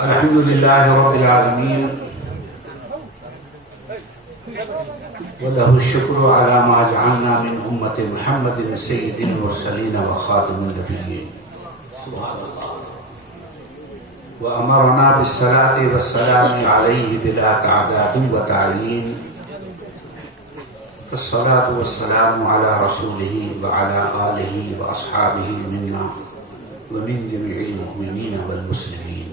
الحمد لله رب العالمين وله الشكر على ما جعلنا من أمة محمد سيد المرسلين وخاتم النبيين وأمرنا بالصلاة والسلام عليه بلا تعداد وتعيين فالصلاة والسلام على رسوله وعلى آله وأصحابه منا ومن جميع المؤمنين والمسلمين.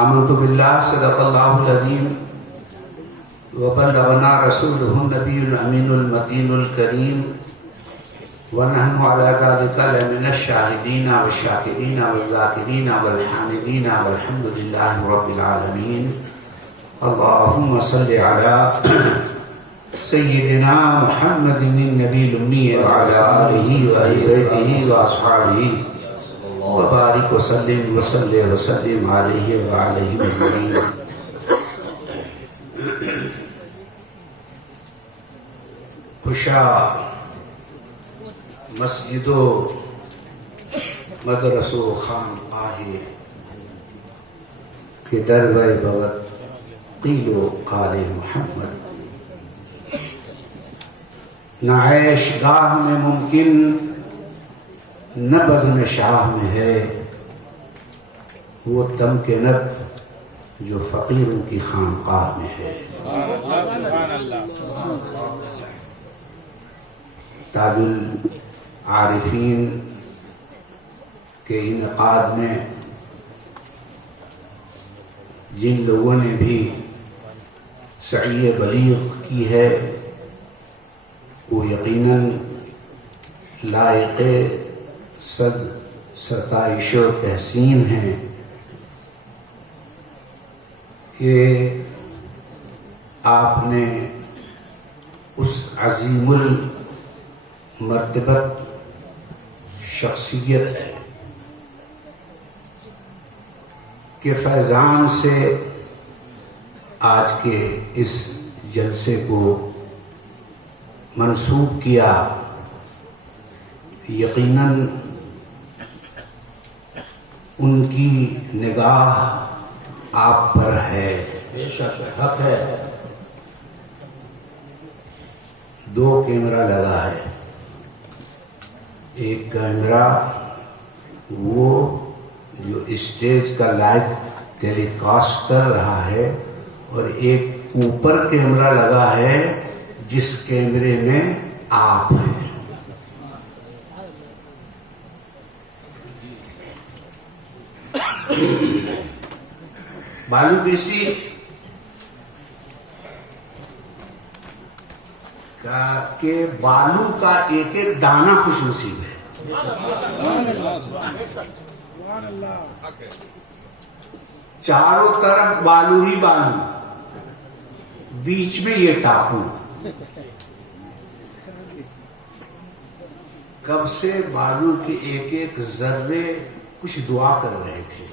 آمنت بالله صدق الله العظيم وبلغنا رسوله النبي الأمين المتين الكريم ونحن على ذلك لمن الشاهدين والشاكرين والذاكرين والحامدين والحمد لله رب العالمين. اللهم صل على سيدنا محمد النبي الأمي وعلى آله وأهل بيته وأصحابه وبارك وسلم وسلم عليه وعليه أجمعين. خوشا مسجد و مدرس و خانقاہ کے دربہ بوت قیل و قال محمد. نہ عیش گاہ میں ممکن نہ بزم شاہ میں ہے وہ تمکنت جو فقیروں کی خانقاہ میں ہے. تاج العارفین کے انعقاد میں جن لوگوں نے بھی سعی بلیغ کی ہے وہ یقیناً لائق صد ستائش و تحسین ہیں کہ آپ نے اس عظیم المرتبت شخصیت کے فیضان سے آج کے اس جلسے کو منسوب کیا. یقیناً ان کی نگاہ آپ پر ہے. بے شک حق ہے. دو کیمرہ لگا ہے. ایک کیمرہ وہ جو اسٹیج کا لائیو ٹیلی کاسٹ کر رہا ہے اور ایک اوپر کیمرہ لگا ہے جس کیمرے میں آپ ہیں. بالو بیسی کہ بالو کا ایک ایک دانہ خوش نصیب ہے. چاروں طرف بالو ہی بالو, بیچ میں یہ ٹاپو. کب سے بالو کے ایک ایک ذرے کچھ دعا کر رہے تھے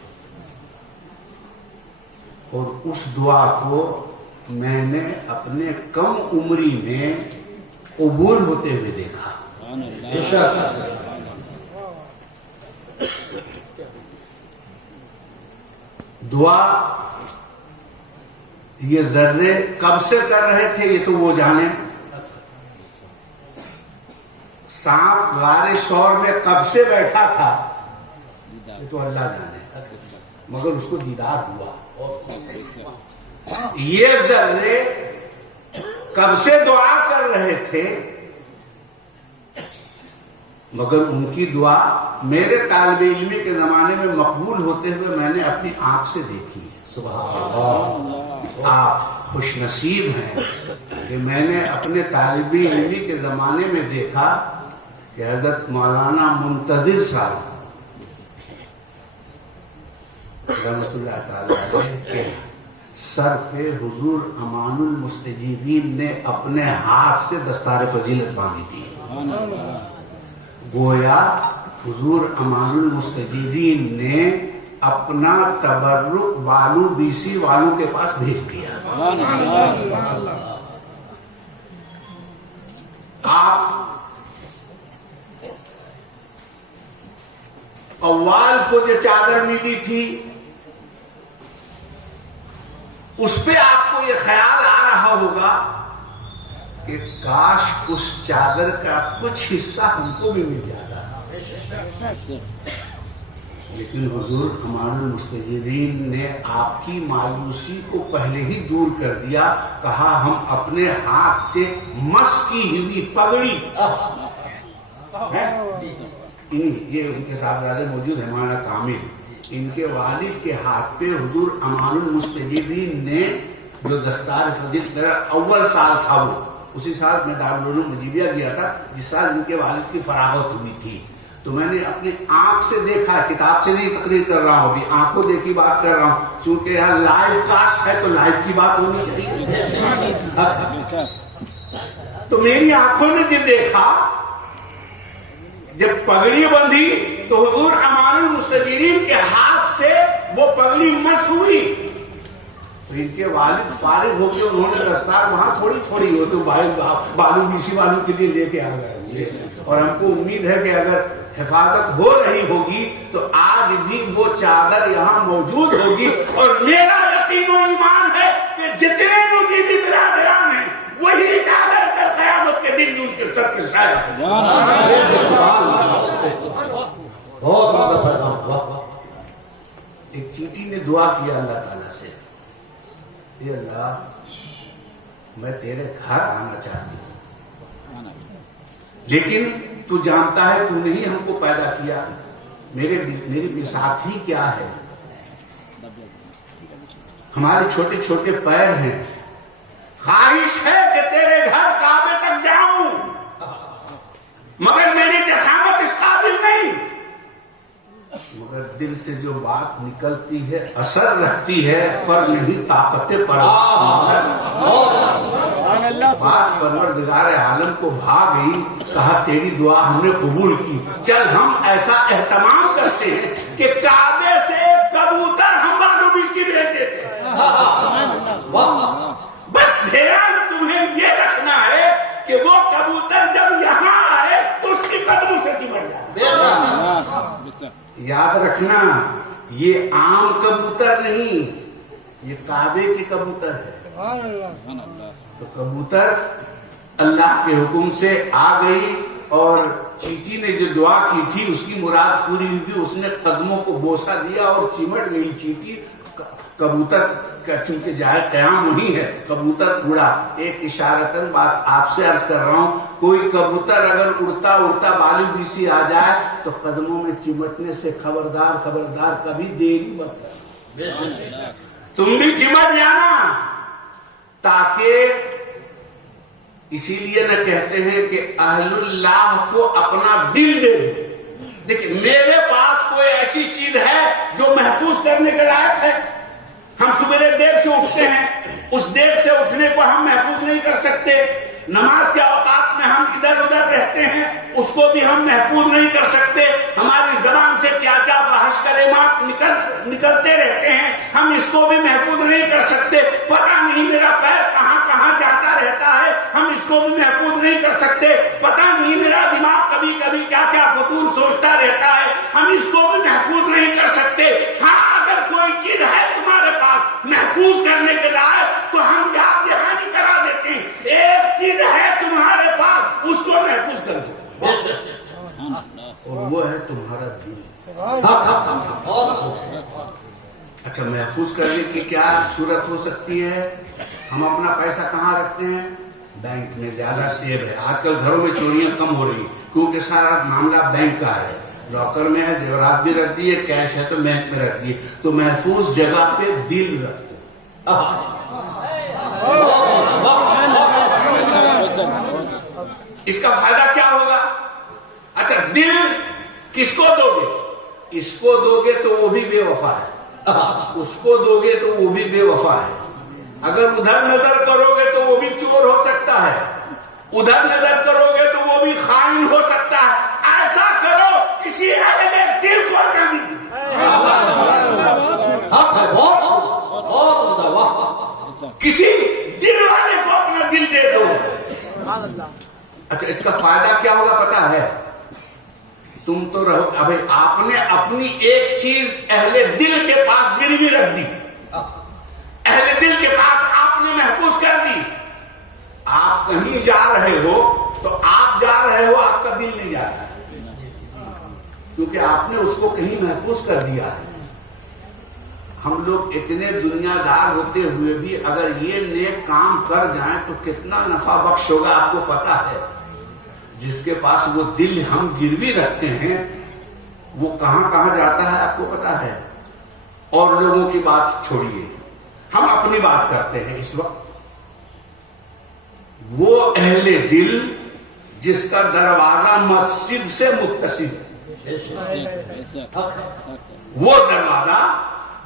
اور اس دعا کو میں نے اپنے کم عمری میں قبول ہوتے ہوئے دیکھا. دعا یہ ذرے کب سے کر رہے تھے یہ تو وہ جانے. سانپ غار ثور میں کب سے بیٹھا تھا یہ تو اللہ جانے, مگر اس کو دیدار ہوا. یہ ذرے کب سے دعا کر رہے تھے مگر ان کی دعا میرے طالب علمی کے زمانے میں مقبول ہوتے ہوئے میں نے اپنی آنکھ سے دیکھی ہے. سبحان اللہ. آپ خوش نصیب ہیں کہ میں نے اپنے طالب علمی کے زمانے میں دیکھا کہ حضرت مولانا منتظر صاحب رحمت اللہ تعالی علیہ کے سر پہ حضور امان المستجیبین نے اپنے ہاتھ سے دستار فضیلت باندھی تھی. گویا حضور امان المستجیبین نے اپنا تبرک بالو بیسی والوں کے پاس بھیج دیا. آپ کو جو چادر ملی تھی اس پہ آپ کو یہ خیال آ رہا ہوگا کہ کاش اس چادر کا کچھ حصہ ہم کو بھی مل جاتا. لیکن حضور امان المستجیرین نے آپ کی مایوسی کو پہلے ہی دور کر دیا. کہا ہم اپنے ہاتھ سے مس کی ہوئی پگڑی, یہ ان کے صاحبزادے موجود ہیں مولانا کامل, ان کے والد کے ہاتھ پہ حضور امان المستجیرین نے جو دستار فضیل میرا اول سال تھا, وہ اسی سال میں دارالعلوم مجیبیہ گیا تھا جس سال ان کے والد کی فراغت ہوئی تھی. تو میں نے اپنی آنکھ سے دیکھا, کتاب سے نہیں تقریر کر رہا ہوں, ابھی آنکھوں دیکھی بات کر رہا ہوں, چونکہ یہاں لائیو کاسٹ ہے تو لائیو کی بات ہونی چاہیے. تو میری آنکھوں نے جب دیکھا, جب پگڑی بندھی تو حضور امان المستجیرین کے ہاتھ سے وہ پگڑی مس ہوئی. تو ان کے والد فارغ ہو کے انہوں نے دستار وہاں تھوڑی چھوڑی ہو تو بالو بیسی والوں کے لیے لے کے آ گئے. اور ہم کو امید ہے کہ اگر حفاظت ہو رہی ہوگی تو آج بھی وہ چادر یہاں موجود ہوگی. اور میرا یقین و ایمان ہے کہ جتنے مجیدی برادران ہیں وہی چادر کل قیامت کے دن ان کے سر کے سایہ سے. بہت زیادہ پیغام ہوا. ایک چیٹی نے دعا کیا اللہ تعالیٰ سے, اے اللہ میں تیرے گھر آنا چاہتی ہوں, لیکن تو جانتا ہے تو نے ہی ہم کو پیدا کیا, میری بساطی کیا ہے, ہمارے چھوٹے چھوٹے پیر ہیں, خواہش ہے کہ تیرے گھر کعبے تک جاؤں, مگر میری جسامت اس قابل نہیں. مگر دل سے جو بات نکلتی ہے اثر رکھتی ہے, پر نہیں طاقت پر. بات پروردگار عالم کو بھا گئی. کہا تیری دعا ہم نے قبول کی, چل ہم ایسا اہتمام کرتے ہیں کہ کعبے سے ایک کبوتر ہم بالو بیسی بھیج دیتے ہیں. بس دھیان تمہیں یہ رکھنا ہے کہ وہ کبوتر جب یہاں آئے تو اس کی قدموں سے چمٹ جائے. یاد رکھنا یہ عام کبوتر نہیں, یہ کعبے کے کبوتر ہے. تو کبوتر اللہ کے حکم سے آ گئی اور چیٹی نے جو دعا کی تھی اس کی مراد پوری ہوئی. اس نے قدموں کو بوسہ دیا اور چمٹ گئی چیٹی. کبوتر کا چونکہ جائے قیام وہی ہے, کبوتر اڑا. ایک اشارتاً بات آپ سے عرض کر رہا ہوں, کوئی کبوتر اگر اڑتا اڑتا بالو بیسی آ جائے تو قدموں میں چمٹنے سے خبردار خبردار کبھی دیری مت کر, تم بھی چمٹ جانا. تاکہ اسی لیے نہ کہتے ہیں کہ اہل اللہ کو اپنا دل دے دو. دیکھیں میرے پاس کوئی ایسی چیز ہے جو محفوظ کرنے کے لائق ہے. ہم سبیرے دیر سے اٹھتے ہیں, اس دیر سے اٹھنے کو ہم محفوظ نہیں کر سکتے. نماز کے اوقات میں ہم ادھر ادھر رہتے ہیں, اس کو بھی ہم محفوظ نہیں کر سکتے. ہماری زبان سے کیا کیا فحش کلمات نکلتے رہتے ہیں, ہم اس کو بھی محفوظ نہیں کر سکتے. پتہ نہیں میرا پیر کہاں کہاں جاتا رہتا ہے, ہم اس کو بھی محفوظ نہیں کر سکتے. پتہ نہیں میرا دماغ کبھی کبھی کیا کیا فطور سوچتا رہتا ہے, ہم اس کو بھی محفوظ نہیں کر سکتے. ہاں اگر کوئی چیز ہے تمہارے پاس محفوظ کرنے کے لائق تو ہم یاد دہانی کرا دیتے ہیں. ایک چیز ہے تمہارے پاس, اس کو محفوظ کر دو, اور وہ ہے تمہارا دل. اچھا محفوظ کرنے کی کیا صورت ہو سکتی ہے؟ ہم اپنا پیسہ کہاں رکھتے ہیں؟ بینک میں زیادہ سیب ہے. آج کل گھروں میں چوریاں کم ہو رہی کیونکہ سارا معاملہ بینک کا ہے. لاکر میں ہے, زیورات بھی رکھ دیے, کیش ہے تو بینک میں رکھ دیے. تو محفوظ جگہ پہ دل رکھو. اس کا فائدہ کیا ہوگا؟ اچھا دل کس کو دو گے؟ اس کو دو گے تو وہ بھی بے وفا ہے, اس کو دو گے تو وہ بھی بے وفا ہے. اگر ادھر نظر کرو گے تو وہ بھی چور ہو سکتا ہے, ادھر نظر کرو گے تو وہ بھی خائن ہو سکتا ہے. ایسا کرو کسی اہل دل کو نہ بھی. کسی دل والے کو اپنا دل دے دو. اچھا اس کا فائدہ کیا ہوگا پتا ہے؟ تم تو رہو. ابھی آپ نے اپنی ایک چیز اہل دل کے پاس گروی رکھ دی, اہل دل کے پاس آپ نے محفوظ کر دی. آپ کہیں جا رہے ہو تو آپ جا رہے ہو, آپ کا دل نہیں جا رہا, کیونکہ آپ نے اس کو کہیں محفوظ کر دیا ہے. ہم لوگ اتنے دنیا دار ہوتے ہوئے بھی اگر یہ نیک کام کر جائیں تو کتنا نفع بخش ہوگا آپ کو پتا ہے. جس کے پاس وہ دل ہم گروی رکھتے ہیں وہ کہاں کہاں جاتا ہے آپ کو پتا ہے. اور لوگوں کی بات چھوڑیے, ہم اپنی بات کرتے ہیں اس وقت. وہ اہل دل جس کا دروازہ مسجد سے متصل ہے, وہ دروازہ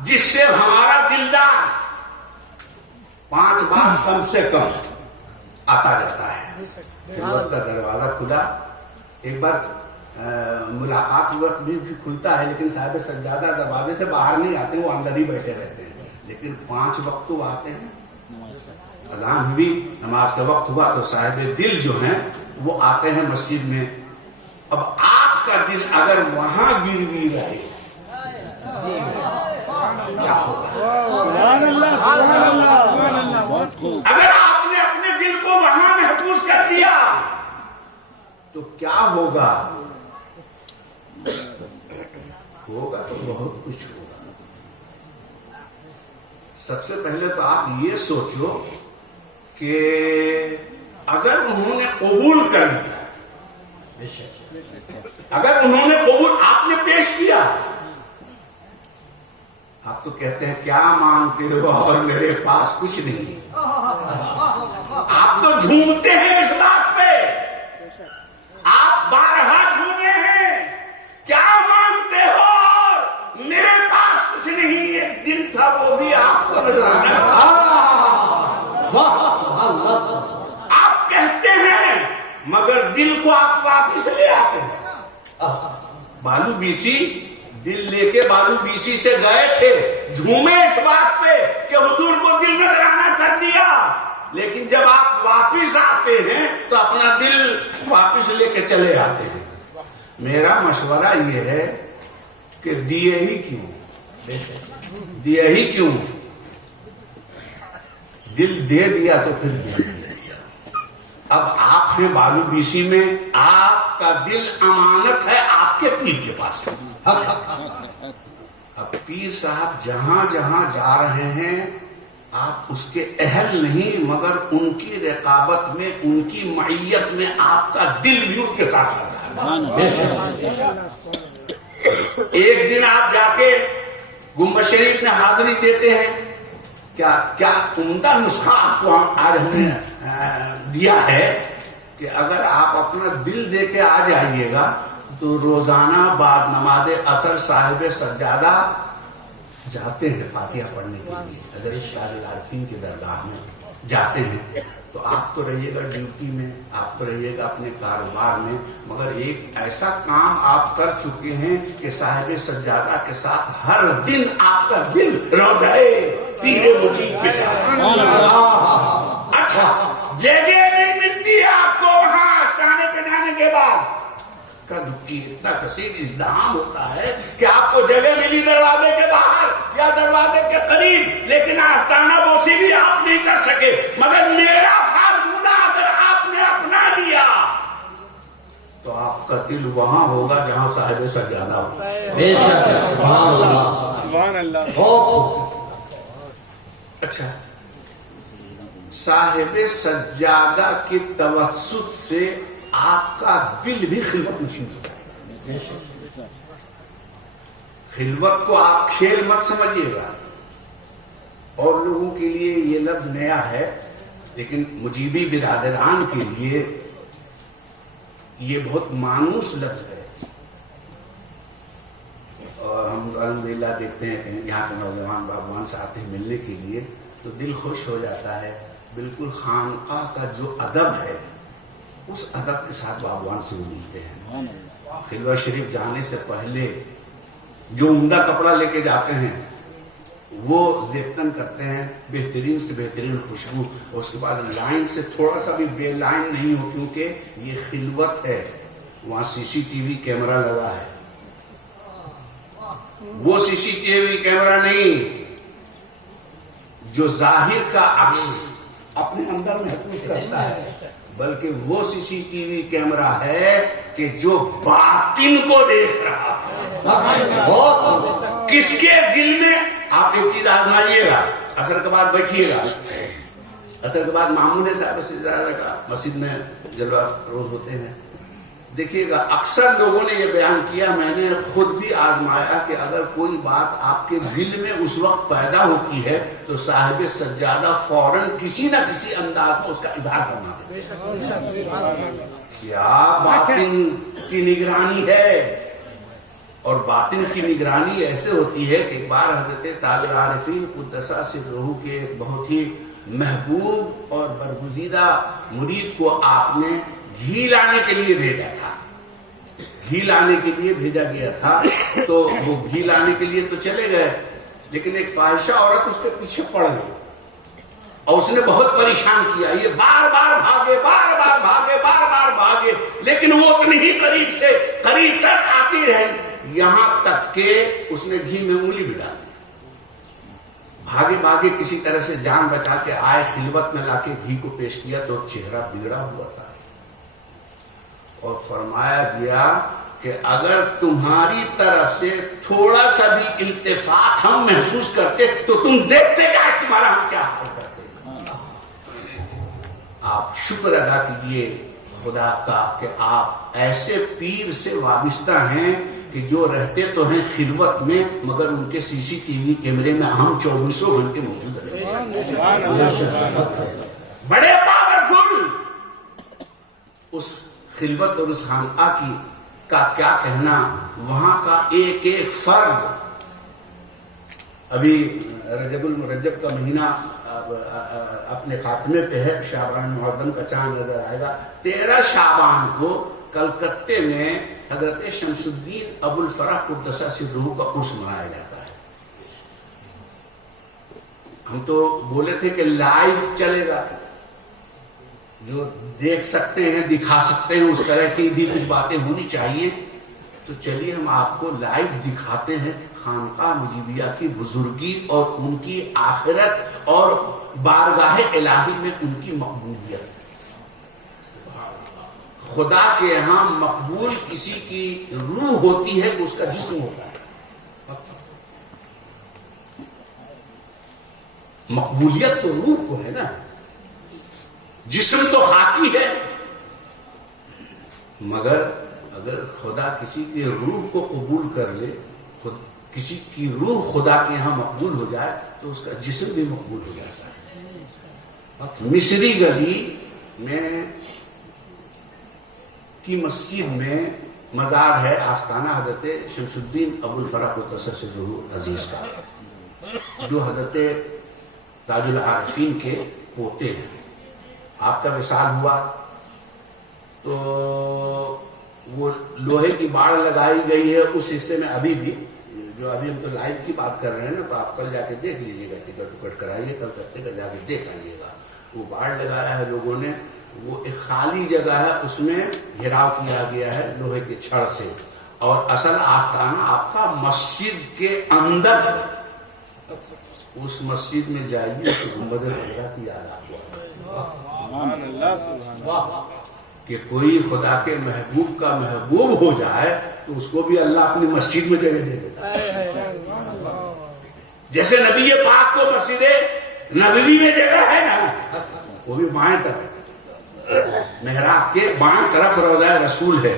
جس سے ہمارا دلدار 5 بار کم سے کم آتا جاتا ہے. خلوت کا دروازہ کھلا. ایک بار ملاقات وقت بھی کھلتا ہے, لیکن صاحب سجادہ دروازے سے باہر نہیں آتے, وہ اندر ہی بیٹھے رہتے ہیں. لیکن 5 وقت تو آتے ہیں. اذان ہوئی, نماز کا وقت ہوا تو صاحب دل جو ہیں وہ آتے ہیں مسجد میں. اب آپ کا دل اگر وہاں گروی رہے کیا ہوگا؟ اگر آپ نے اپنے دل کو وہاں محفوظ کر دیا تو کیا ہوگا؟ ہوگا تو بہت کچھ ہوگا. سب سے پہلے تو آپ یہ سوچو کہ اگر انہوں نے قبول کر لیا, اگر انہوں نے قبول, آپ نے پیش کیا, آپ تو کہتے ہیں کیا مانگتے ہو اور میرے پاس کچھ نہیں. آپ تو جھومتے ہیں اس بات پہ, آپ بارہا جھومے ہیں, کیا مانگتے ہو اور میرے پاس کچھ نہیں. ایک دن تھا وہ بھی آپ کو نظر آتا. آپ کہتے ہیں مگر دل کو آپ واپس لے آتے ہیں. بالو بیسی دل لے کے بالو بیسی سے گئے تھے, جھومے اس بات پہ کہ حضور کو دل نظرانہ کر دیا, لیکن جب آپ واپس آتے ہیں تو اپنا دل واپس لے کے چلے آتے ہیں. میرا مشورہ یہ ہے کہ دیے ہی کیوں, دل دے دیا تو پھر دے دیا. اب آپ ہیں بالو بیسی میں, آپ کا دل امانت ہے آپ کے پیر کے پاس. اب پیر صاحب جہاں جہاں جا رہے ہیں آپ اس کے اہل نہیں, مگر ان کی رقابت میں, ان کی معیت میں آپ کا دل بھی ان کے ساتھ رہا ہے. ایک دن آپ جا کے گنبد شریف میں حاضری دیتے ہیں, کیا عمدہ نسخہ آپ کو آج ہم نے دیا ہے کہ اگر آپ اپنا دل دے کے آ جائیے گا تو روزانہ بعد نماز اثر صاحب سجادہ جاتے ہیں فاتحہ پڑھنے کے لیے. اگر اشار العارفین کی درگاہ میں جاتے ہیں تو آپ تو رہیے گا ڈیوٹی میں, آپ تو رہیے گا اپنے کاروبار میں, مگر ایک ایسا کام آپ کر چکے ہیں کہ صاحب سجادہ کے ساتھ ہر دن آپ کا دل روضۂ پیر مجید پہ جاتا. اچھا جگہ نہیں ملتی ہے آپ کو وہاں آستانے پہ جانے کے بعد, اتنا کثیر ازدحام ہوتا ہے کہ آپ کو جگہ ملی دروازے کے باہر یا دروازے کے قریب, لیکن آستانہ بوسی بھی آپ نہیں کر سکے. مگر میرا فارمولہ اگر آپ نے اپنا لیا تو آپ کا دل وہاں ہوگا جہاں صاحب سجادہ ہوگا. بے شک, سبحان اللہ. اچھا, صاحب سجادہ کی توسط سے آپ کا دل بھی خلوت نشین ہوتا ہے. خلوت کو آپ کھیل مت سمجھیے گا. اور لوگوں کے لیے یہ لفظ نیا ہے, لیکن مجیبی برادران کے لیے یہ بہت مانوس لفظ ہے. اور ہم الحمدللہ دیکھتے ہیں کہ یہاں کے نوجوان باغبان سے آتے ہیں ملنے کے لیے تو دل خوش ہو جاتا ہے. بالکل خانقاہ کا جو ادب ہے اس ادب کے ساتھ باغبان سے ملتے ہیں. خلوت شریف جانے سے پہلے جو عمدہ کپڑا لے کے جاتے ہیں وہ زیبتن کرتے ہیں, بہترین سے بہترین خوشبو, اور اس کے بعد لائن سے تھوڑا سا بھی بے لائن نہیں ہو, کیونکہ یہ خلوت ہے. وہاں CCTV کیمرہ لگا ہے. وہ CCTV کیمرہ نہیں جو ظاہر کا عکس اپنے اندر محسوس کرتا ہے، بلکہ وہ CCTV کیمرہ ہے کہ جو باطن کو دیکھ رہا ہے. کس کے دل میں؟ آپ ایک چیز آزمائیے گا، عصر کے بعد بیٹھیے گا، عصر کے بعد مامون صاحب کا مسجد میں جلوہ روز ہوتے ہیں، دیکھیے گا اکثر لوگوں نے یہ بیان کیا، میں نے خود بھی آزمایا کہ اگر کوئی بات آپ کے دل میں اس وقت پیدا ہوتی ہے تو صاحب سجادہ فوراً کسی نہ کسی انداز میں اس کا اظہار فرما دیتے ہیں. کیا باطن کی نگرانی ہے. اور باطن کی نگرانی ایسے ہوتی ہے کہ ایک بار حضرت تاج العارفین قدس سرہ کے ایک بہت ہی محبوب اور برگزیدہ مرید کو آپ نے گھی لانے کے لیے بھیجا تھا. گھی لانے کے لیے بھیجا گیا تھا تو وہ گھی لانے کے لیے تو چلے گئے، لیکن ایک فاحشہ عورت اس کے پیچھے پڑ گئی اور اس نے بہت پریشان کیا. یہ بار بار بھاگے، بار بار بھاگے، بار بار بھاگے، لیکن وہ اتنی ہی قریب تک آتی رہی، یہاں تک کہ اس نے گھی میں انگلی بھی ڈال دی. بھاگے بھاگے کسی طرح سے جان بچا کے آئے، خلوت میں لا کے گھی کو پیش کیا تو چہرہ بگڑا ہوا تھا اور فرمایا گیا کہ اگر تمہاری طرف سے تھوڑا سا بھی التفات ہم محسوس کرتے تو تم دیکھتے کیا تمہارا ہم کیا حال کرتے. آپ شکر ادا کیجئے خدا کا کہ آپ ایسے پیر سے وابستہ ہیں کہ جو رہتے تو ہیں خلوت میں مگر ان کے CCTV کیمرے میں ہم 24 گھنٹے موجود رہے. بڑے پاورفل. اس خلوت اور اس خانقاہ کی کا کیا کہنا، وہاں کا ایک ایک فرد. ابھی رجب المرجب کا مہینہ اپنے خاتمے پہ ہے، شعبان معظم کا چاند نظر آئے گا. 13 شعبان کو کلکتے میں حضرت شمس الدین ابو الفرح قدس سرہ کا عرس منایا جاتا ہے. ہم تو بولے تھے کہ لائیو چلے گا، جو دیکھ سکتے ہیں دکھا سکتے ہیں، اس طرح کی بھی کچھ باتیں ہونی چاہیے. تو چلیے ہم آپ کو لائیو دکھاتے ہیں خانقاہ مجیبیہ کی بزرگی اور ان کی آخرت اور بارگاہ الہی میں ان کی مقبولیت. خدا کے یہاں مقبول کسی کی روح ہوتی ہے کہ اس کا جسم ہوتا ہے. مقبولیت تو روح کو ہے نا، جسم تو خاکی ہے. مگر اگر خدا کسی کی روح کو قبول کر لے، کسی کی روح خدا کے یہاں مقبول ہو جائے تو اس کا جسم بھی مقبول ہو جاتا ہے. مصری گلی میں کی مسجد میں مزار ہے آستانہ حضرت شمس الدین ابو الفرح قدس سرہ عزیز کا، جو حضرت تاج العارفین کے پوتے ہیں. آپ کا وصال ہوا تو وہ لوہے کی باڑ لگائی گئی ہے اس حصے میں. ابھی بھی جو ابھی ہم تو لائیو کی بات کر رہے ہیں نا، تو آپ کل جا کے دیکھ لیجیے گا، ٹکٹ کرائیے، کل کرتے کل جا کے دیکھ آئیے گا. وہ باڑ لگایا ہے لوگوں نے، وہ ایک خالی جگہ ہے، اس میں گھیراؤ کیا گیا ہے لوہے کے چھڑ سے، اور اصل آستانہ آپ کا مسجد کے اندر. اس مسجد میں جائیے، اس گنبد خضرا کی یاد آپ کو کہ کوئی خدا کے محبوب کا محبوب ہو جائے تو اس کو بھی اللہ اپنی مسجد میں جگہ دے دیتا ہے. جیسے نبی پاک کو مسجد نبوی میں جگہ ہے نا، وہ بھی بائیں طرف محراب کے بائیں طرف روضہ رسول ہے.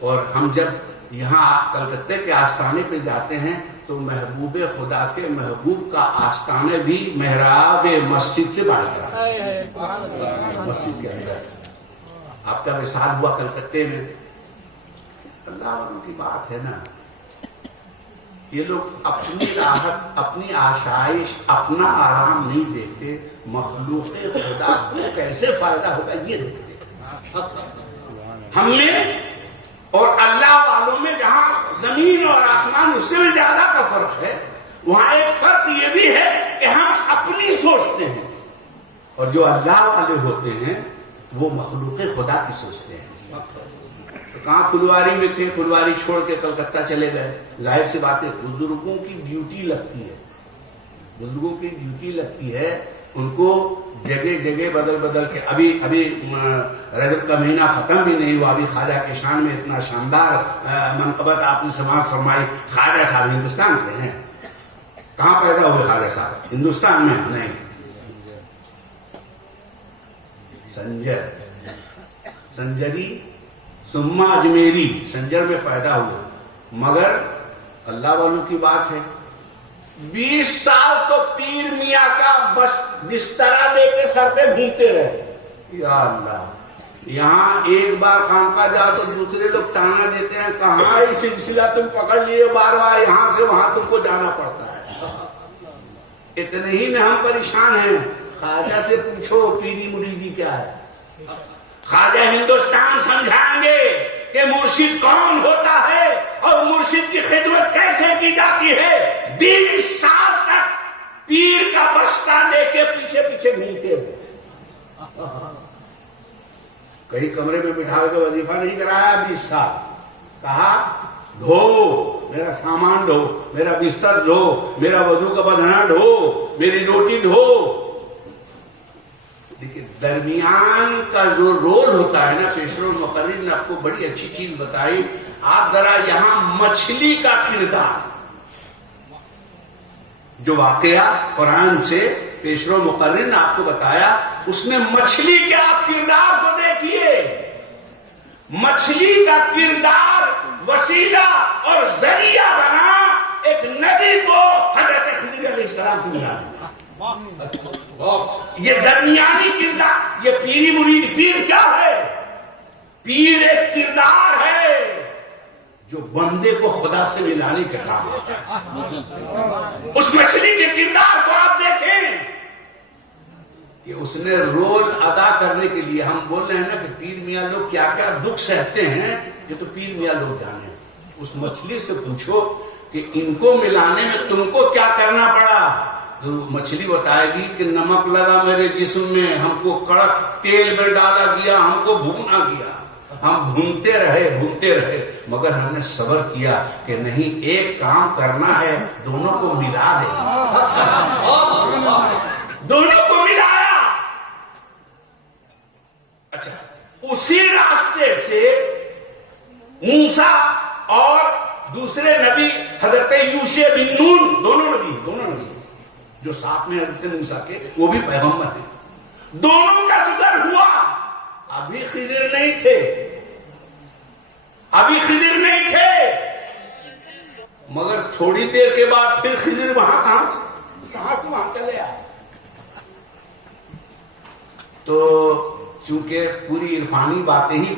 اور ہم جب یہاں کلکتے کے آستانے پہ جاتے ہیں تو محبوب خدا کے محبوب کا آستانے بھی محراب مسجد سے بائیں طرف مسجد کے اندر. آپ کا وصال ہوا کلکتے میں. اللہ والوں کی بات ہے نا، یہ لوگ اپنی راحت، اپنی آشائش، اپنا آرام نہیں دیکھتے، مخلوق خدا کو کیسے فائدہ ہوگا یہ دیکھتے. ہم نے اور اللہ والوں میں جہاں زمین اور آسمان اس سے بھی زیادہ کا فرق ہے، وہاں ایک فرق یہ بھی ہے کہ ہم اپنی سوچتے ہیں، اور جو اللہ والے ہوتے ہیں وہ مخلوق خدا کی سوچتے ہیں. کہاں پھلواری میں تھے، پھلواری چھوڑ کے کلکتہ چلے گئے. ظاہر سی بات ہے بزرگوں کی ڈیوٹی لگتی ہے، بزرگوں کی ڈیوٹی لگتی ہے، ان کو جگہ جگہ بدل بدل کے. ابھی رجب کا مہینہ ختم بھی نہیں ہوا، ابھی خواجہ کے شان میں اتنا شاندار منقبت آپ نے سماعت فرمائی. خواجہ صاحب ہندوستان کے ہیں، کہاں پیدا ہوئے خواجہ صاحب؟ ہندوستان میں نہیں، سنجری سما اجمیری سنجر میں پیدا ہوئے. مگر اللہ والوں کی بات ہے 20 سال تو پیر میاں کا بسترا لے کے سر پہ گھومتے رہے. یا اللہ، یہاں ایک بار خانقاہ جاؤ تو دوسرے لوگ تانا دیتے ہیں کہاں یہ سلسلہ تم پکڑ لیے، بار بار یہاں سے وہاں تم کو جانا پڑتا ہے. اتنے ہی میں ہم پریشان ہیں. خواجہ سے پوچھو پیری مریدی کیا ہے. خواجہ ہندوستان سمجھائیں گے کہ مرشد کون ہوتا ہے اور مرشد کی خدمت کیسے کی جاتی ہے. 20 سال تک پیر کا بستہ لے کے پیچھے پیچھے گھومتے ہوئے. کہیں کمرے میں بٹھا کے وظیفہ نہیں کرایا. 20 سال کہا ڈھو میرا سامان ڈھو، میرا بستر ڈھو، میرا وضو کا بدھنا ڈھو، میری روٹی ڈھو. لیکن درمیان کا جو رول ہوتا ہے نا، پیشرو المقرر نے آپ کو بڑی اچھی چیز بتائی. آپ ذرا یہاں مچھلی کا کردار، جو واقعہ قرآن سے پیشرو مقرر نے آپ کو بتایا، اس میں مچھلی کے آپ کردار کو دیکھیے. مچھلی کا کردار وسیلہ اور ذریعہ بنا ایک نبی کو حضرت خضر علیہ السلام سے ملا. یہ درمیانی کردار، یہ پیری مرید. پیر کیا ہے؟ پیر ایک کردار ہے جو بندے کو خدا سے ملانے کا کام ہوتا ہے. اس مچھلی کے کردار کو آپ دیکھیں کہ اس نے رول ادا کرنے کے لیے. ہم بول رہے ہیں نا کہ پیر میاں لوگ کیا کیا دکھ سہتے ہیں، یہ تو پیر میاں لوگ جانے. اس مچھلی سے پوچھو کہ ان کو ملانے میں تم کو کیا کرنا پڑا. تو مچھلی بتائے گی کہ نمک لگا میرے جسم میں، ہم کو کڑک تیل میں ڈالا گیا، ہم کو بھونا گیا، ہم بھونتے رہے مگر ہم نے صبر کیا کہ نہیں، ایک کام کرنا ہے، دونوں کو ملا دیں. دونوں کو ملایا. اچھا، اسی راستے سے موسیٰ اور دوسرے نبی حضرت یوشع بن نون، دونوں نبی جو ساتھ میں حضرت موسیٰ کے، وہ بھی پیغمبر ہیں. دونوں کا گزر ہوا. ابھی خضر نہیں تھے، مگر تھوڑی دیر کے بعد پھر خضر وہاں چلے آئے. تو چونکہ پوری عرفانی باتیں ہی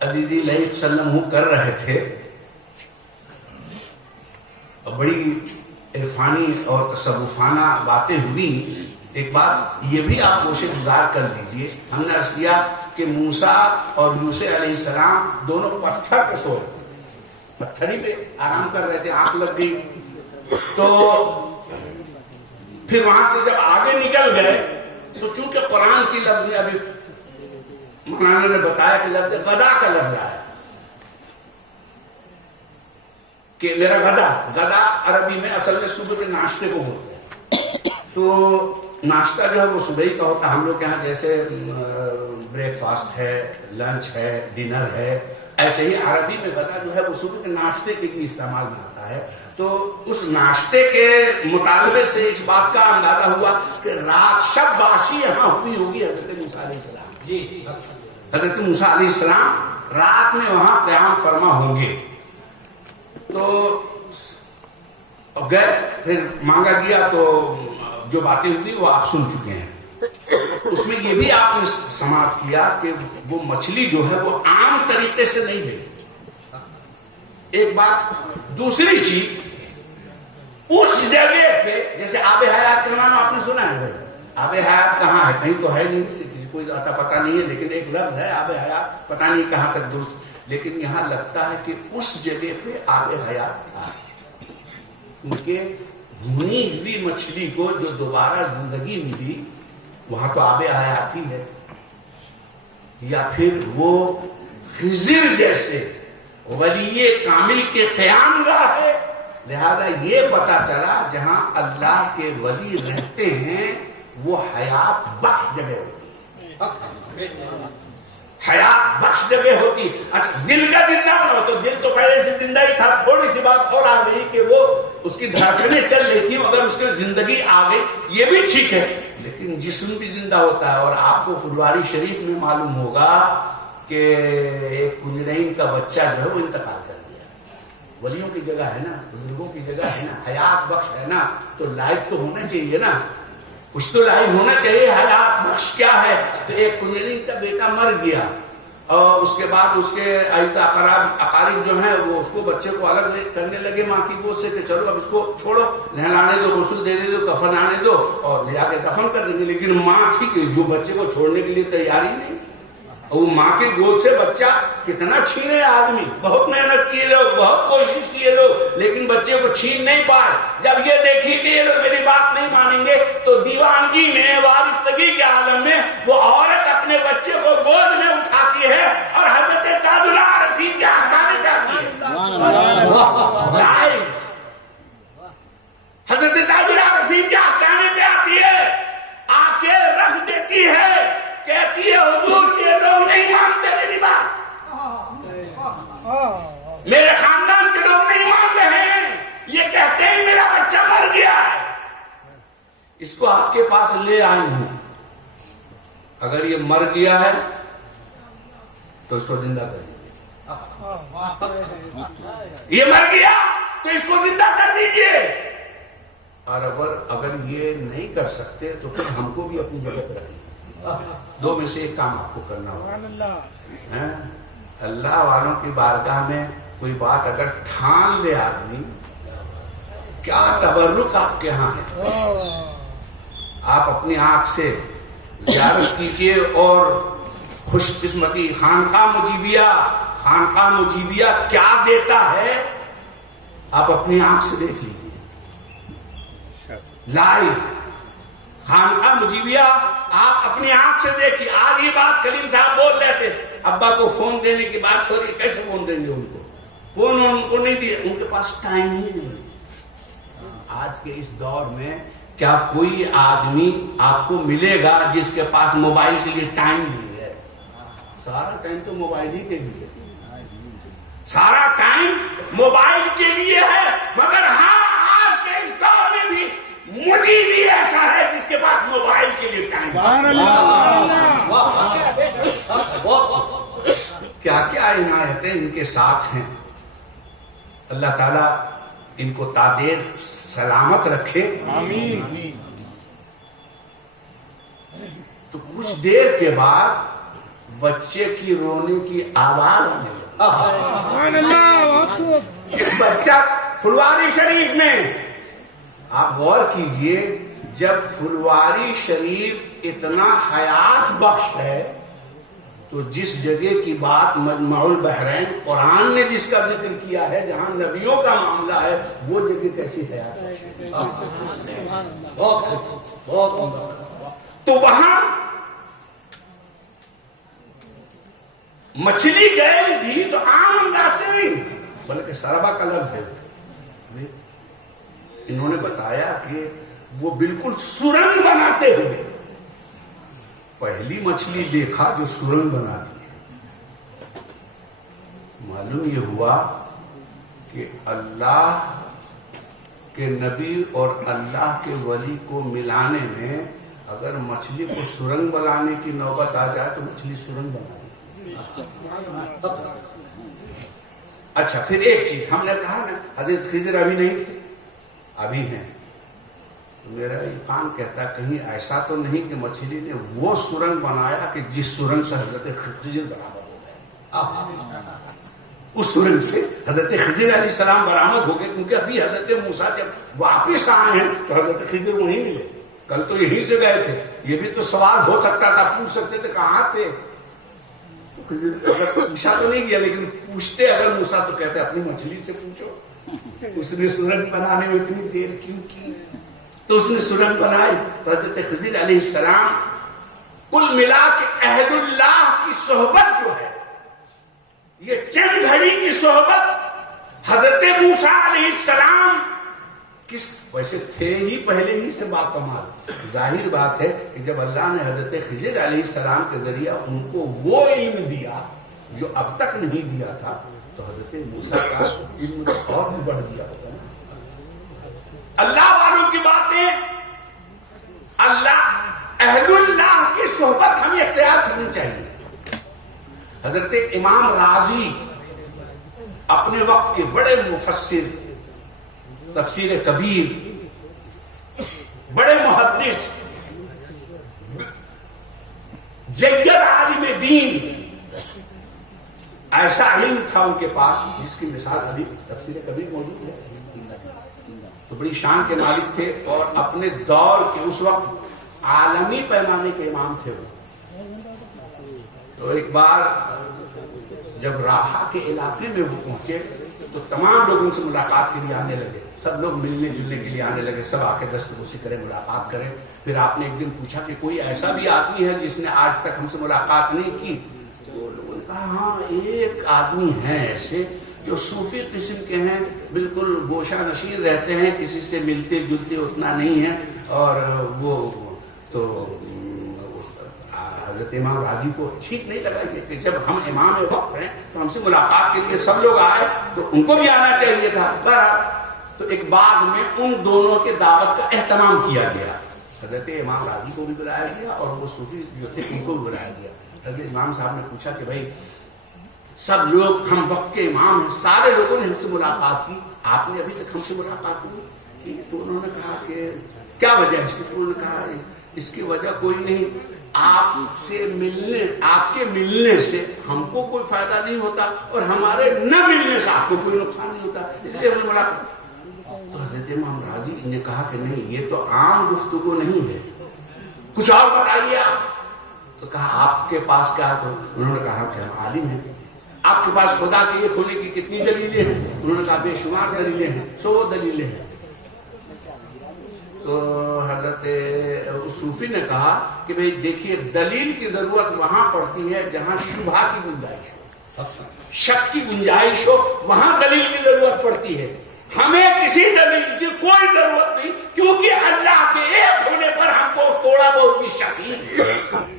عزیزی علیہ وسلم کر رہے تھے، بڑی عرفانی اور تصوفانہ باتیں ہوئی. ایک بات یہ بھی آپ کوشش گزار کر لیجئے. ہم نے عرض کیا کہ موسیٰ اور یوسف علیہ السلام دونوں پتھر پہ سو رہے تھے، پتھر ہی پہ آرام کر رہے تھے. آنکھ لگ گئی تو پھر وہاں سے جب آگے نکل گئے تو چونکہ قرآن کی لفظ میں ابھی مولانا نے بتایا کہ لفظ غدا کا لفظ ہے کہ میرا غدا عربی میں اصل میں صبح کے ناشتے کو بولتے ہیں. تو ناشتہ جو ہے وہ صبح ہی کا ہوتا ہے. ہم لوگ کے یہاں جیسے بریک فاسٹ ہے، لنچ ہے، ڈنر ہے، ایسے ہی عربی میں غدا جو ہے وہ صبح کے ناشتے کے لیے استعمال میں آتا ہے. تو اس ناشتے کے مطالبے سے اس بات کا اندازہ ہوا کہ رات شب باشی یہاں ہوئی ہوگی حضرت موسیٰ علیہ السلام. حضرت موسیٰ علیہ السلام رات میں وہاں قیام فرما ہوں گے. تو گئے، پھر مانگا گیا، تو جو باتیں ہوئی وہ آپ سن چکے ہیں. اس میں یہ بھی آپ نے سماعت کیا کہ وہ مچھلی جو ہے وہ عام طریقے سے نہیں گئی. ایک بات. دوسری چیز، اس جگہ پہ جیسے آب حیات کا نام آپ نے سنا ہے. آب حیات کہاں ہے؟ کہیں تو ہے نہیں، کسی کوئی اتا پتہ نہیں ہے، لیکن ایک لفظ ہے آب حیات، پتہ نہیں کہاں تک درست. لیکن یہاں لگتا ہے کہ اس جگہ پہ آب حیات تھا، کیونکہ بھونی ہوئی مچھلی کو جو دوبارہ زندگی ملی، وہاں تو آب حیات ہی ہے. یا پھر وہ خضر جیسے ولی کامل کے قیام گاہ ہے. لہذا یہ پتا چلا جہاں اللہ کے ولی رہتے ہیں وہ حیات بخش جگہ ہوتی ہے, حیات بخش جگہ ہوتی. اچھا دل کا زندہ ہونا, تو دل تو پہلے سے زندہ ہی تھا, تھوڑی سی بات اور آ گئی کہ وہ اس کی دھڑکنیں چل رہی تھی, مگر اس کی زندگی آ گئی, یہ بھی ٹھیک ہے, لیکن جسم بھی زندہ ہوتا ہے. اور آپ کو فلواری شریف میں معلوم ہوگا کہ ایک کنجرین کا بچہ جو ہے وہ انتقال کر دیا. ولیوں کی جگہ ہے نا, بزرگوں کی جگہ ہے نا, حیات بخش ہے نا, تو لائف تو ہونا چاہیے نا, کچھ تو لائف ہونا چاہیے. حیات بخش کیا ہے؟ تو ایک کنجرین کا بیٹا مر گیا اور اس کے بعد اس کے اقارب جو ہیں وہ اس کو بچے کو الگ کرنے لگے ماں کی گود سے کہ چلو اب اس کو چھوڑو, نہلانے دو, غسل دینے دو, کفن آنے دو اور لے جا کے دفن کر دیں گے. لیکن ماں تھی کہ جو بچے کو چھوڑنے کے لیے تیاری نہیں. اور وہ ماں کی گود سے بچہ کتنا چھینے آدمی, بہت محنت کیے لوگ, بہت کوشش کیے لوگ, لیکن بچے کو چھین نہیں پائے. جب یہ دیکھی کہ یہ لوگ میری بات نہیں مانیں گے تو دیوانگی میں, وابستگی کے عالم میں وہ عورت اپنے بچے کو گود میں اٹھاتی ہے اور حضرت تاج العارفین کے آستانے جاتی ہے. حضرت تاج العارفین کے آستانے پہ آتی ہے, آ کے رکھ دیتی ہے, کہتی ہے حضور یہ لوگ نہیں مانتے میری بات, میرے خاندان کے لوگ نہیں مان رہے ہیں, یہ کہتے ہیں میرا بچہ مر گیا ہے, اس کو آپ کے پاس لے آئی ہوں. اگر یہ مر گیا ہے تو اس کو زندہ کر دیجیے. یہ مر گیا تو اس کو زندہ کر دیجیے. اور اگر یہ نہیں کر سکتے تو پھر ہم کو بھی اپنی جگہ پر رکھیے. دو میں سے ایک کام آپ کو کرنا ہوگا. اللہ والوں کی بارگاہ میں کوئی بات اگر ٹھان لے آدمی, کیا تبرک آپ کے ہاں ہے, آپ اپنی آنکھ سے زیارت کیجئے اور خوش قسمتی خانقاہ مجیبیہ کیا دیتا ہے آپ اپنی آنکھ سے دیکھ لیجیے. لائیو خانقاہ مجیبیہ آپ اپنی آنکھ سے دیکھیے. آج یہ بات کلیم صاحب بول رہے تھے, ابا کو فون دینے کی بات ہو رہی, کیسے فون دیں گے ان کو, فون ان کو نہیں دیا, ان کے پاس ٹائم ہی نہیں. آج کے اس دور میں کیا کوئی آدمی آپ کو ملے گا جس کے پاس موبائل کے لیے ٹائم نہیں ہے؟ سارا ٹائم تو موبائل ہی کے لیے, سارا ٹائم موبائل کے لیے ہے. مگر ہاں آج کے اس دور میں بھی مجھے بھی ایسا ہے جس کے پاس موبائل کے لیے ٹائم. کیا کیا عنایتیں ان کے ساتھ ہیں. اللہ تعالیٰ ان کو تادیر سلامت رکھے. آمین. تو کچھ دیر کے بعد بچے کی رونے کی آواز آنے لگی. بچہ فلواری شریف میں, آپ غور کیجئے, جب فلواری شریف اتنا حیات بخش ہے تو جس جگہ کی بات مجمع البحرین قرآن نے جس کا ذکر کیا ہے, جہاں نبیوں کا معاملہ ہے, وہ جگہ کیسی حیات بخش ہے. تو وہاں مچھلی گئے بھی تو عام انداز سے نہیں بلکہ سربا کا لفظ ہے. انہوں نے بتایا کہ وہ بالکل سرنگ بناتے ہوئے پہلی مچھلی دیکھا جو سرنگ بناتی ہے. معلوم یہ ہوا کہ اللہ کے نبی اور اللہ کے ولی کو ملانے میں اگر مچھلی کو سرنگ بنانے کی نوبت آ جائے تو مچھلی سرنگ بنا. اچھا پھر ایک چیز ہم نے کہا نا, حضرت خضر ابھی نہیں تھے, ابھی ہیں. میرا ایمان کہتا ہے کہیں ایسا تو نہیں کہ مچھلی نے وہ سرنگ بنایا کہ جس سرنگ سے حضرت خضر برآمد ہو گئے. اس سرنگ سے حضرت خضر علیہ السلام برآمد ہو گئے, کیونکہ ابھی حضرت موسیٰ جب واپس آئے ہیں تو حضرت خضر وہیں ملے. کل تو یہیں سے گئے تھے. یہ بھی تو سوال ہو سکتا تھا, پوچھ سکتے تھے کہاں تھے. پوچھا تو نہیں گیا, لیکن پوچھتے اگر موسیٰ تو کہتے اپنی مچھلی سے پوچھو اس نے سرنگ بنانے میں اتنی دیر کیوں کی. تو اس نے سرنگ بنائی. تو حضرت خضر علیہ السلام کل ملا کے عہد اللہ کی صحبت جو ہے صحبت حضرت موسیٰ علیہ السلام کس ویسے تھے ہی پہلے ہی سے باکمال. ظاہر بات ہے کہ جب اللہ نے حضرت خضر علیہ السلام کے ذریعہ ان کو وہ علم دیا جو اب تک نہیں دیا تھا تو حضرت موسیٰ کا علم تو اور بھی بڑھ گیا ہوگا. اللہ والوں کی باتیں اللہ اہل اللہ کی صحبت ہمیں اختیار کرنی چاہیے. حضرت امام راضی اپنے وقت کے بڑے مفسر، تفسیر کبیر، بڑے محدث، جید عالم دین، ایسا علم تھا ان کے پاس جس کی مثال ابھی تفسیر کبیر موجود ہے. تو بڑی شان کے مالک تھے اور اپنے دور کے اس وقت عالمی پیمانے کے امام تھے وہ. تو ایک بار جب راحہ کے علاقے میں وہ پہنچے تو تمام لوگوں سے ملاقات کے لیے آنے لگے. سب لوگ ملنے جلنے کے لیے آنے لگے، سب آ کے دستبوسی کریں، ملاقات کریں. پھر آپ نے ایک دن پوچھا کہ کوئی ایسا بھی آدمی ہے جس نے آج تک ہم سے ملاقات نہیں کی؟ تو لوگوں نے کہا ہاں ایک آدمی ہے ایسے جو صوفی قسم کے ہیں، بالکل گوشہ نشین رہتے ہیں، کسی سے ملتے جلتے اتنا نہیں ہیں. اور وہ تو حضرت امام راضی کو ٹھیک نہیں لگا کہ جب ہم امام وقت ہیں تو ہم سے ملاقات کے لیے سب لوگ آئے تو ان کو بھی آنا چاہیے تھا. تو ایک بعد میں ان دونوں کے دعوت کا اہتمام کیا گیا. حضرت امام راضی کو بھی بلایا گیا اور وہ صوفی جو تھے ان کو بھی بلایا گیا. حضرت امام صاحب نے پوچھا کہ بھائی سب لوگ ہم وقت کے امام ہیں، سارے لوگوں نے ہم سے ملاقات کی، آپ نے ابھی تک ہم سے ملاقات نہیں کی؟ تو انہوں نے کہا کہ کیا وجہ ہے اس کی؟ انہوں نے کہا اس کی وجہ کوئی نہیں، آپ سے ملنے، آپ کے ملنے سے ہم کو کوئی فائدہ نہیں ہوتا اور ہمارے نہ ملنے سے آپ کو کوئی نقصان نہیں ہوتا، اس لیے ہم نے ملاقات. تو حضرت امام راضی نے کہا کہ نہیں، یہ تو عام گفتگو نہیں ہے، کچھ اور بتائیے آپ. تو کہا آپ کے پاس کیا ہے؟ انہوں نے کہا کہ ہم عالم ہیں. آپ کے پاس خدا کے یہ کھونے کی کتنی دلیلیں ہیں؟ انہوں نے کہا بے شمار دلیلیں ہیں، 100 دلیلیں ہیں. تو حضرت صوفی نے کہا کہ بھئی دیکھیے دلیل کی ضرورت وہاں پڑتی ہے جہاں شبہ کی گنجائش ہو، شک کی گنجائش ہو، وہاں دلیل کی ضرورت پڑتی ہے. ہمیں کسی دلیل کی کوئی ضرورت نہیں، کیونکہ اللہ کے ایک ہونے پر ہم کو تھوڑا بہت بھی شک ہی نہیں.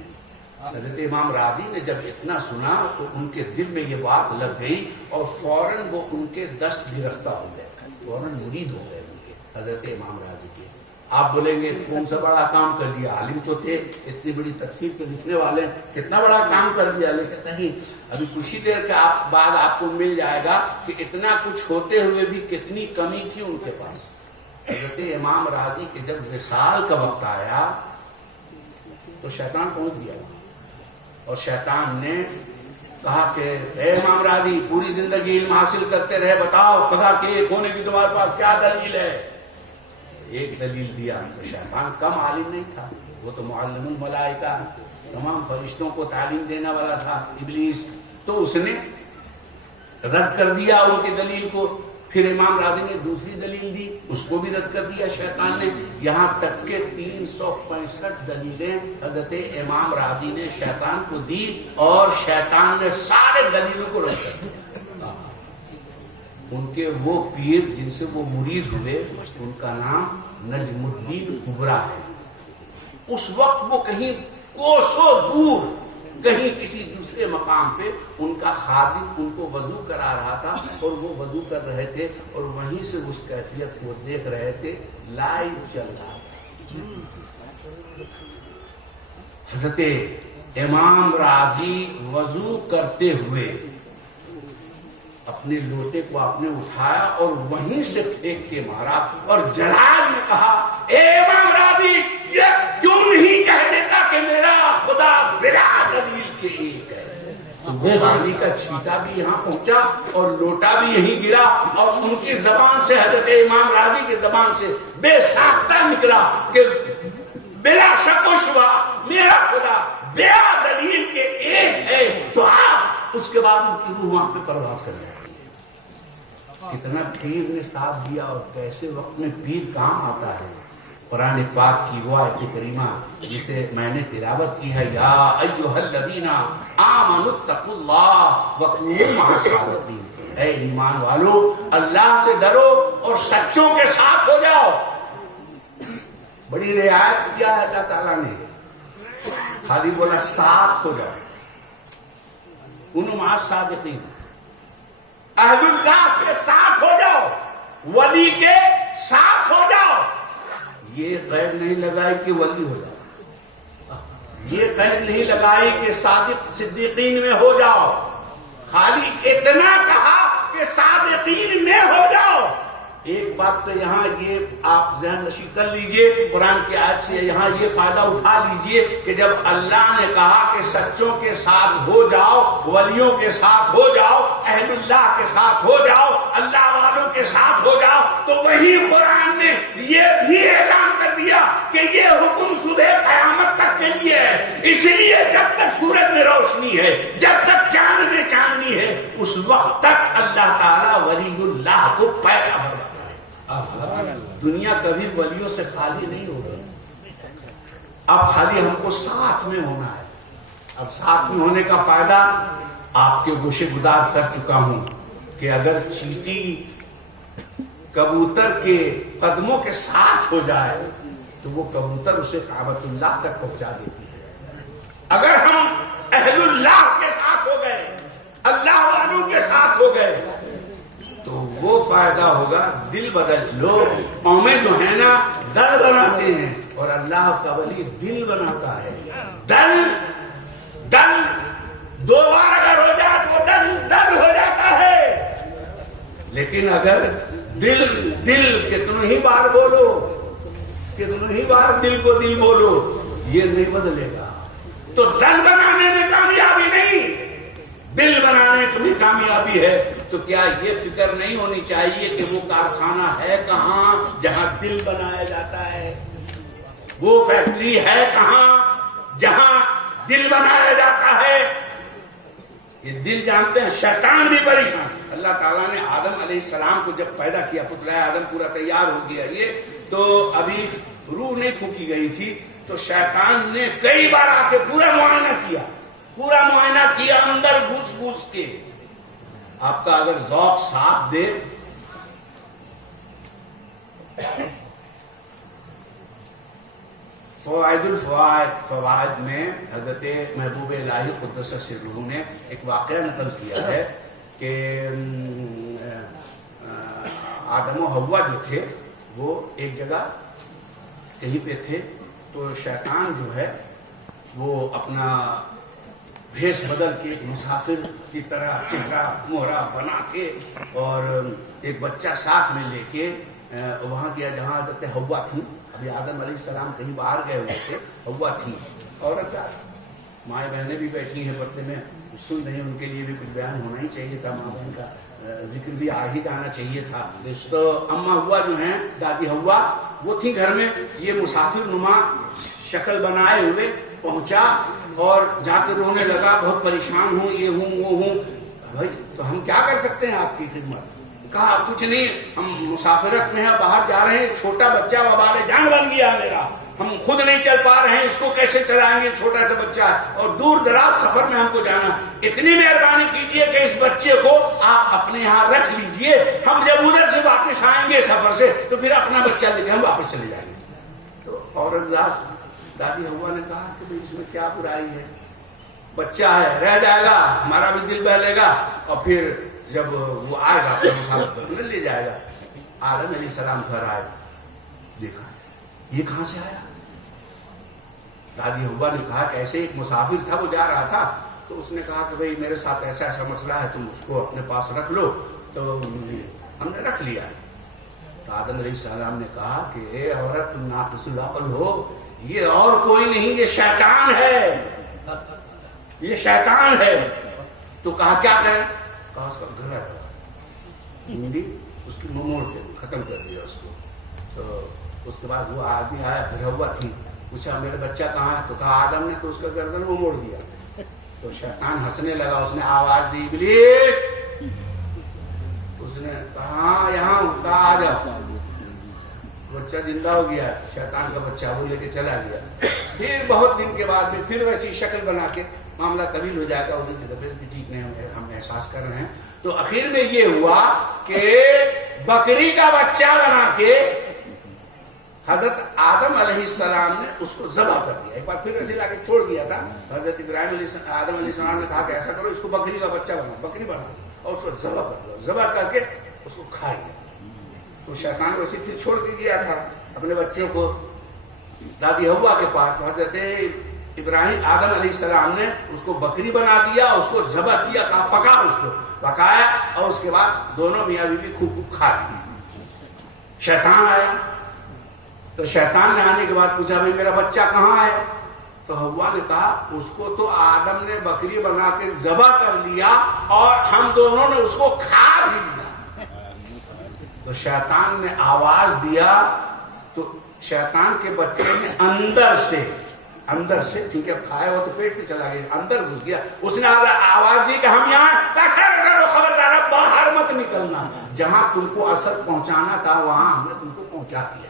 حضرت امام راضی نے جب اتنا سنا تو ان کے دل میں یہ بات لگ گئی اور فوراً وہ ان کے دست گرفتہ ہو گئے، فوراً مرید ہو گئے ان کے حضرت امام راضی کے. آپ بولیں گے کون سا بڑا کام کر دیا، عالم تو تھے، اتنی بڑی تفسیر کے لکھنے والے، کتنا بڑا کام کر دیا. لیکن نہیں، ابھی کچھ ہی دیر کے بعد آپ کو مل جائے گا کہ اتنا کچھ ہوتے ہوئے بھی کتنی کمی تھی ان کے پاس. حضرت امام راضی کے جب وصال کا وقت آیا تو شیطان پہنچ گیا اور شیطان نے کہا کہ اے امام راضی پوری زندگی علم حاصل کرتے رہے، بتاؤ خدا کے ایک ہونے کی تمہارے پاس کیا دلیل ہے؟ ایک دلیل دیا. تو شیطان کم عالم نہیں تھا، وہ تو معلم الملائکہ، تمام فرشتوں کو تعلیم دینے والا تھا ابلیس. تو اس نے رد کر دیا ان کی دلیل کو. پھر امام راضی نے دوسری دلیل دی، اس کو بھی رد کر دیا شیطان نے. یہاں تک کہ 365 دلیلیں حضرت امام راضی نے شیطان کو دی اور شیطان نے سارے دلیلوں کو رد کر دیا. ان کے وہ پیر جن سے وہ مرید ہوئے ان کا نام نجم الدین کبرا ہے. اس وقت وہ کہیں کوسوں دور کہیں کسی دوسرے مقام پہ ان کا خادم ان کو وضو کرا رہا تھا اور وہ وضو کر رہے تھے اور وہیں سے اس کیفیت کو دیکھ رہے تھے، لائیو چل رہا تھا. حضرت امام راضی وضو کرتے ہوئے اپنے لوٹے کو آپ نے اٹھایا اور وہیں سے پھینک کے مارا اور جلال نے کہا اے امام راضی یہ کیوں نہیں کہہ دیتا کہ میرا خدا بلا دلیل کے ایک ہے. راضی کا چھیٹا بھی یہاں پہنچا اور لوٹا بھی یہیں گرا اور ان کی زبان سے حضرت امام راضی کی زبان سے بے ساختہ نکلا کہ بلا شک و شبہ میرا خدا بلا دلیل کے ایک ہے. تو آپ اس کے بعد ان کی روح وہاں پہ پرواز کر رہے ہیں. کتنا پیر نے ساتھ دیا اور کیسے وقت میں پیر کام آتا ہے. قرآن پاک کی وہ آیت کریمہ جسے میں نے تلاوت کی ہے، یا ایھا الذین آمنوا اتقوا اللہ وکونوا مع الصادقین. اے ایمان والو اللہ سے ڈرو اور سچوں کے ساتھ ہو جاؤ. بڑی رعایت کیا ہے اللہ تعالیٰ نے, خالی بولا ساتھ ہو جاؤ. مع الصادقین, اہل اللہ کے ساتھ ہو جاؤ, ولی کے ساتھ ہو جاؤ. یہ قید نہیں لگائی کہ ولی ہو جاؤ, یہ قید نہیں لگائی کہ صادق صدیقین میں ہو جاؤ, خالی اتنا کہا کہ صادقین میں ہو جاؤ. ایک بات تو یہاں یہ آپ ذہن نشین کر لیجئے, قرآن کی آیت سے یہاں یہ فائدہ اٹھا لیجئے کہ جب اللہ نے کہا کہ سچوں کے ساتھ ہو جاؤ, ولیوں کے ساتھ ہو جاؤ, اہل اللہ کے ساتھ ہو جاؤ, اللہ والوں کے ساتھ ہو جاؤ, تو وہی قرآن نے یہ بھی اعلان کر دیا کہ یہ حکم صبح قیامت تک کے لیے ہے. اس لیے جب تک سورج میں روشنی ہے, جب تک چاند میں چاندنی ہے, اس وقت تک اللہ تعالیٰ ولی اللہ کو پیدا فرماتا ہے. دنیا کبھی ولیوں سے خالی نہیں ہوگی. اب خالی ہم کو ساتھ میں ہونا ہے. اب ساتھ میں ہونے کا فائدہ آپ کے گوشے گدار کر چکا ہوں کہ اگر چیٹی کبوتر کے قدموں کے ساتھ ہو جائے تو وہ کبوتر اسے کعبۃ اللہ تک پہنچا دیتی ہے. اگر ہم اہل اللہ کے ساتھ ہو گئے, اللہ والوں کے ساتھ ہو گئے, تو وہ فائدہ ہوگا. دل بدل لو. قومیں جو ہیں نا دل بناتے ہیں, اور اللہ کا ولی دل بناتا ہے. دل دل دو بار اگر ہو جائے تو دل دل ہو جاتا ہے. لیکن اگر دل دل کتنوں ہی بار بولو, کتنوں ہی بار دل کو دل بولو, یہ نہیں بدلے گا. تو دل بنانے میں کامیابی نہیں, دل بنانے میں کامیابی ہے. تو کیا یہ فکر نہیں ہونی چاہیے کہ وہ کارخانہ ہے کہاں جہاں دل بنایا جاتا ہے, وہ فیکٹری ہے کہاں جہاں دل بنایا جاتا ہے. یہ دل جانتے ہیں, شیطان بھی پریشان. اللہ تعالیٰ نے آدم علیہ السلام کو جب پیدا کیا, پتلا آدم پورا تیار ہو گیا, یہ تو ابھی روح نہیں پھونکی گئی تھی, تو شیطان نے کئی بار آ کے پورا معائنہ کیا اندر گھس گھس کے. آپ کا اگر ذوق ساتھ دے, فوائد میں حضرت محبوب الہی قدس سرہ نے ایک واقعہ نقل کیا ہے کہ آدم و حوا جو تھے وہ ایک جگہ کہیں پہ تھے, تو شیطان جو ہے وہ اپنا بھیس بدل کے ایک مسافر کی طرح چہرہ مہرا بنا کے اور ایک بچہ ساتھ میں لے کے وہاں گیا جہاں حضرت حوا تھی. ابھی آدم علیہ السلام کہیں باہر گئے ہوئے تھے, حوا تھی. عورت مائیں بہنیں بھی بیٹھی ہیں پردے میں, سن رہی ہیں, ان کے لیے بھی کچھ بیان ہونا ہی چاہیے تھا, ماں بہن کا ذکر بھی آ ہی جانا چاہیے تھا. تو اماں ہوا جو ہیں, دادی ہوا, وہ تھی گھر میں. یہ مسافر نما شکل بنائے ہوئے پہنچا اور جا کے رونے لگا, بہت پریشان ہوں, یہ ہوں وہ ہوں. بھائی تو ہم کیا کر سکتے ہیں آپ کی خدمت؟ کہا کچھ نہیں, ہم مسافرت میں ہیں, باہر جا رہے ہیں, چھوٹا بچہ وبال جان بن گیا میرا, ہم خود نہیں چل پا رہے ہیں, اس کو کیسے چلائیں گے, چھوٹا سا بچہ ہے اور دور دراز سفر میں ہم کو جانا. اتنی مہربانی کیجئے کہ اس بچے کو آپ اپنے یہاں رکھ لیجئے, ہم جب ادھر سے واپس آئیں گے سفر سے تو پھر اپنا بچہ لے کے ہم واپس چلے جائیں گے. تو عورت دادی ہوا نے کہا کہ اس میں کیا برائی ہے, بچہ ہے, رہ جائے گا, ہمارا بھی دل بہلے گا, اور پھر جب وہ آئے گا تو مسافر کرنے لے جائے گا. آدم علیہ السلام گھر آئے, دیکھا یہ کہاں سے آیا. دادی ہوا نے کہا کہ ایسے ایک مسافر تھا, وہ جا رہا تھا, تو اس نے کہا کہ بھئی میرے ساتھ ایسا ایسا مسئلہ ہے, تم اس کو اپنے پاس رکھ لو. تو ہم نے رکھ لیا. تو آدم علیہ السلام نے کہا کہ اے عورت تم ناقص العقل ہو, یہ اور کوئی نہیں, یہ شیطان ہے, یہ شیطان ہے. تو کہا کیا کریں؟ کہا اس کا گھر ہے, ہندی اس کی موڑ کے ختم کر دیا اس کو. تو اس کے بعد وہ آدمی آیا, پھر ہوا تھی, پوچھا میرا بچہ کہاں ہے؟ تو کہا آدم نے تو اس کا گردن وہ موڑ دیا. تو شیطان ہنسنے لگا, اس نے آواز دی ابلیس. اس نے کہا یہاں, کہا آ جاؤ. بچہ زندہ ہو گیا, شیطان کا بچہ, وہ لے کے چلا گیا. پھر بہت دن کے بعد میں پھر ویسی شکل بنا کے, معاملہ طویل ہو جائے گا, اس کی طبیعت بھی ٹھیک نہیں, ہم احساس کر رہے ہیں. تو آخر میں یہ ہوا کہ بکری کا بچہ بنا کے حضرت آدم علیہ السلام نے اس کو ذبح کر دیا. ایک بار پھر ایسے لا کے چھوڑ دیا تھا. حضرت ابراہیم علیہ السلام, آدم علیہ السلام نے کہا کہ ایسا کرو, اس کو بکری کا بچہ بنا, بکری بنا اور اس کو ذبح کر دو. ذبح کر کے اس کو کھا لیا. تو شیطان ویسے پھر چھوڑ کے گیا تھا اپنے بچوں کو دادی ہوا کے پاس. تو حضرت ابراہیم آدم علیہ السلام نے اس کو بکری بنا دیا, اس کو ذبح کیا, کہا پکا, اس کو پکایا اور اس کے بعد دونوں میاں بیوی خوب خوب کھا لی. شیطان آیا تو شیطان نے آنے کے بعد پوچھا بھائی میرا بچہ کہاں ہے؟ تو ہوا نے کہا اس کو تو آدم نے بکری بنا کے ذبح کر لیا اور ہم دونوں نے اس کو کھا بھی لیا. تو شیطان نے آواز دیا, تو شیطان کے بچے نے اندر سے چونکہ اب کھایا ہوا تو پیٹ میں چلا گیا, اندر گھس گیا. اس نے آواز دی کہ ہم یہاں خبردار باہر مت نکلنا, جہاں تم کو اثر پہنچانا تھا وہاں ہم نے تم کو پہنچا دیا.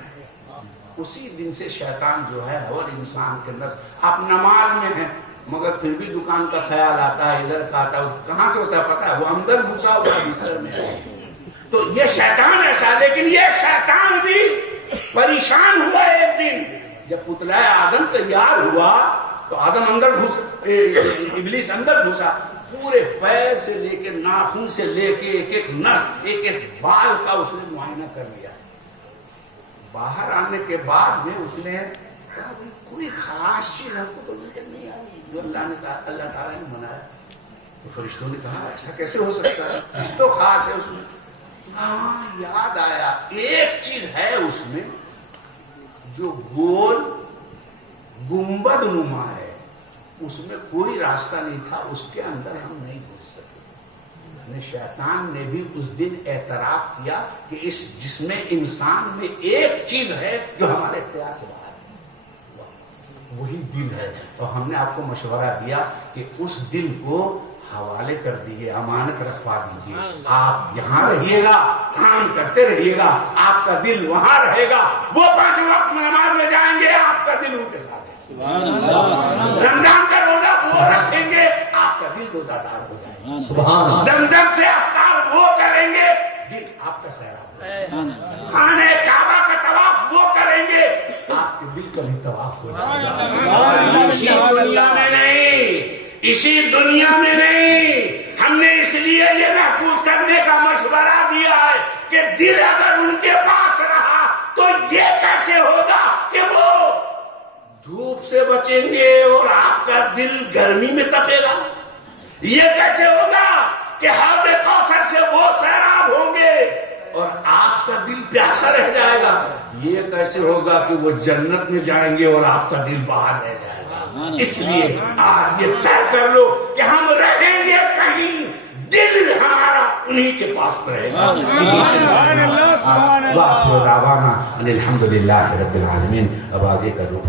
اسی دن سے شیطان جو ہے اور انسان کے اندر, آپ نماز میں ہیں مگر پھر بھی دکان کا خیال آتا ہے, ادھر کا آتا ہے, کہاں سے ہوتا ہے پتا ہے, وہ اندر گھسا ہوا بھیتر میں. تو یہ شیطان ایسا, لیکن یہ شیطان بھی پریشان ہوا ایک دن جب پتلا آدم تیار ہوا تو آدم اندر گھس, ابلیس اندر گھسا, پورے پیر سے لے کے ناخن سے لے کے ایک ایک نس ایک ایک بال کا اس نے معائنہ کر لیا. باہر آنے کے بعد میں اس نے کہا کوئی خاص چیز ہم کو تو نہیں آئی جو اللہ تعالیٰ نے منایا. تو فرشتوں نے کہا ایسا کیسے ہو سکتا ہے, کچھ تو خاص ہے اس میں. ہاں یاد آیا, ایک چیز ہے اس میں جو گول گنبد نما ہے, اس میں کوئی راستہ نہیں تھا, اس کے اندر ہم نہیں گھس سکے. شیطان نے بھی اس دن اعتراف کیا کہ اس جسم انسان میں ایک چیز ہے جو ہمارے اختیار سے باہر ہے, وہی دل ہے. اور ہم نے آپ کو مشورہ دیا کہ اس دل کو حوالے کر دیجیے, امانت رکھوا دیجیے. آپ یہاں رہیے گا, کام کرتے رہیے گا, آپ کا دل وہاں رہے گا. وہ 5 وقت نماز میں جائیں گے, آپ کا دل ان کے ساتھ ہے. رمضان کا روزہ وہ رکھیں گے, آپ کا دل روزہ دار ہو جائے گا. زمزم سے افطار وہ کریں گے, دل آپ کا سیراب ہو جائے گا. خانہ کعبہ کا طواف وہ کریں گے, آپ کے دل کا بھی طواف ہو جائے گا. اسی دنیا میں نہیں, اسی دنیا میں نہیں, ہم نے اس لیے یہ محفوظ کرنے کا مشورہ دیا ہے کہ دل اگر ان کے پاس رہا تو یہ کیسے ہوگا کہ وہ دھوپ سے بچیں گے اور آپ کا دل گرمی میں تپے گا. یہ کیسے ہوگا کہ حوض کوثر سے وہ سیراب ہوں گے اور آپ کا دل پیاسا رہ جائے گا. یہ کیسے ہوگا کہ وہ جنت میں جائیں گے اور آپ کا دل باہر رہ جائے گا. اس لیے آپ یہ طے کر لو کہ ہم رہیں گے کہیں, دل ہمارا انہی کے پاس رہے گا. الحمدللہ رب العالمین. اب آگے کا رخ